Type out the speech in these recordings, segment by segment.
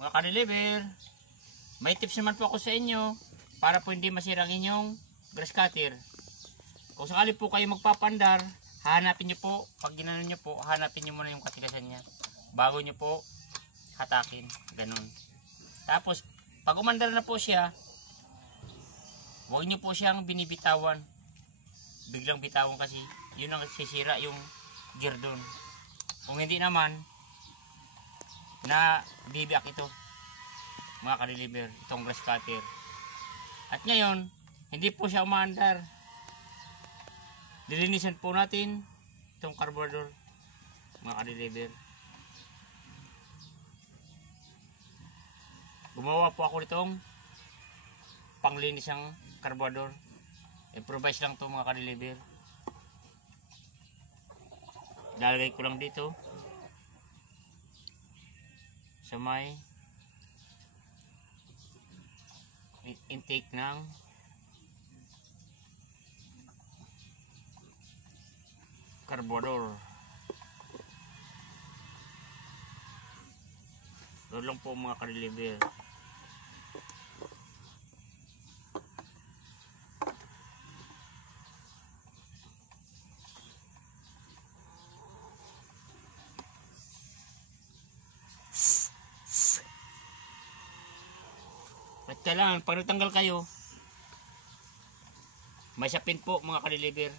Mga ka-deliver, may tips naman po ako sa inyo para po hindi masira ang inyong grass cutter. Kung sakali po kayo magpapandar, hahanapin nyo po, pag ginanon nyo po, hanapin nyo muna yung katigasan niya bago nyo po hatakin, ganun. Tapos pag umandar na po siya, huwag nyo po siyang binibitawan, biglang bitawan, kasi yun ang sisira yung gear doon. Kung hindi naman na bibiyak ito, mga ka-deliver, itong grass cutter. At ngayon, hindi po siya umaandar. Dilinisan po natin itong carburetor, mga ka-deliver. Gumawa po ako nitong panglinis ng carburetor. Improvise lang to, mga ka-deliver. Lalagay ko lang dito sa may intake ng carburetor. Doon lang po, mga ka-deliver. At kailangan, pag natanggal kayo, may sapin po, mga ka-deliver,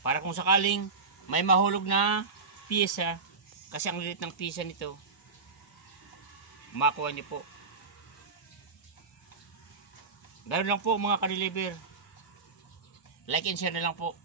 para kung sakaling may mahulog na piyesa, kasi ang liit ng piyesa nito, makuha nyo po. Ganoon lang po, mga ka-deliver. Like and share na lang po.